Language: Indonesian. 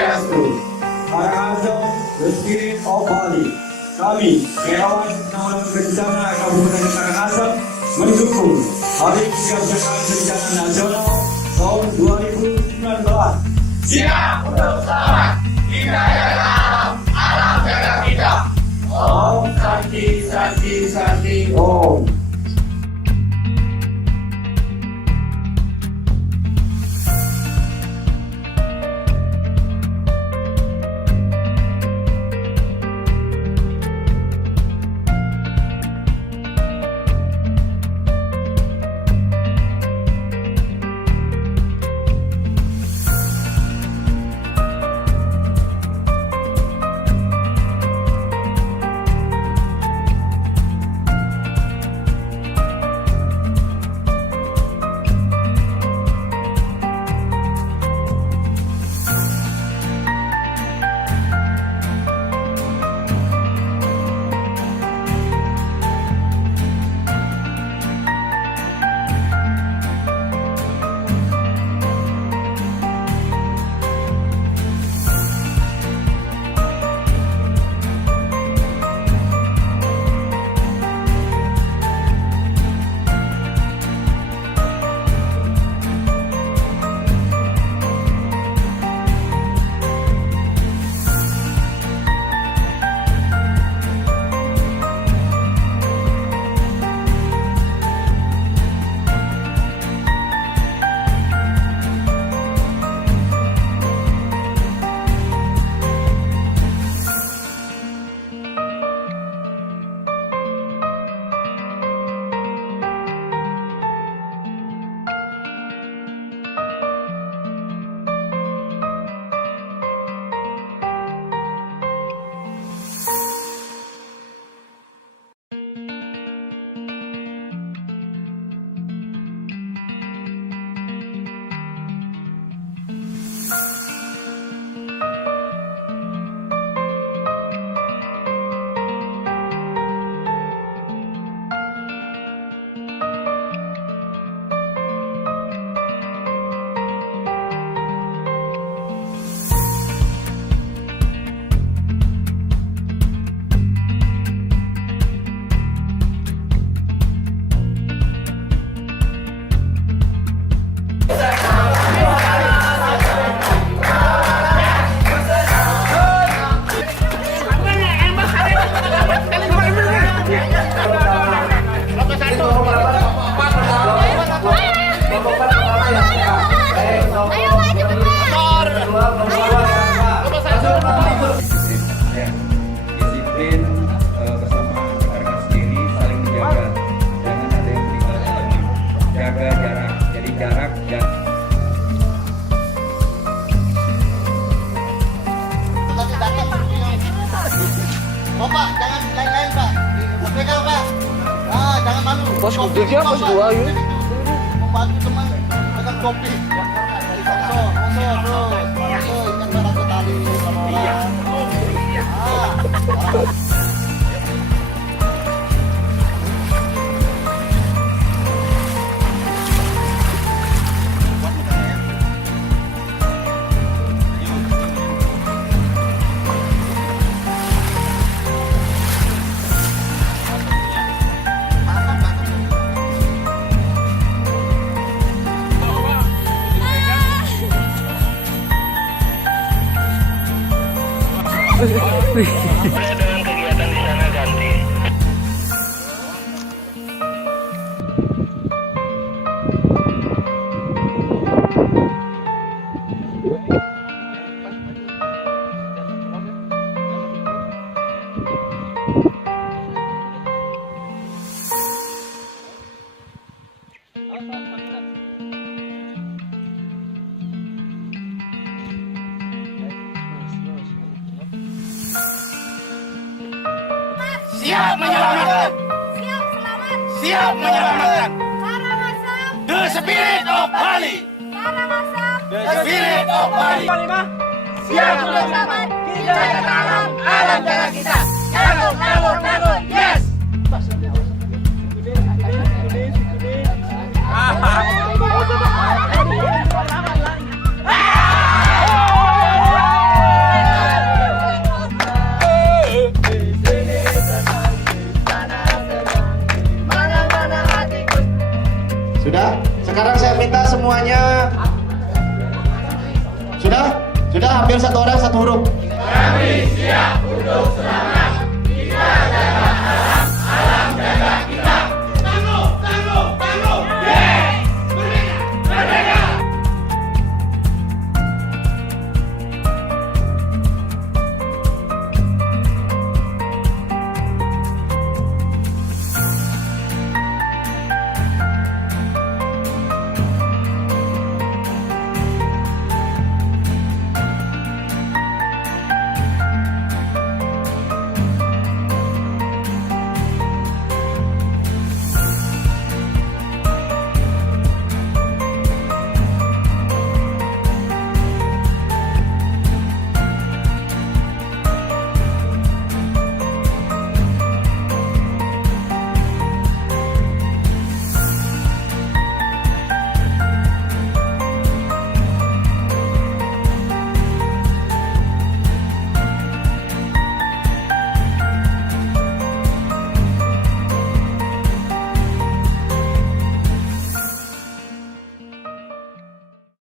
Swastiastu. Karangasem, the spirit of Bali. Kami, Relawan Penanggulangan Bencana Kabupaten Karangasem, mendukung Hari Kesiapsiagaan Bencana Nasional tahun 2019. Siap untuk selamat, kita jaga alam, alam jaga kita. Om Santi Santi Santi Om. Disiplin bersama rekan sendiri, saling menjaga, jangan ada yang meninggalkan, jaga jarak, jadi jarak dan Pak, jangan lain-lain Pak, pegang Pak, jangan malu. Bos udah ya, bos dua yuk. Membantu teman dengan kopi. Dari kosong, bro. Ingat barang ke tali. Iya. Dengan kegiatan di sana ganti. Siap menyelamatkan. Siap selamat. Siap menyelamatkan. Karangasem. The spirit of Bali. Karangasem. The spirit of Bali. Siap selamat. Kita jaga alam, alam jaga kita.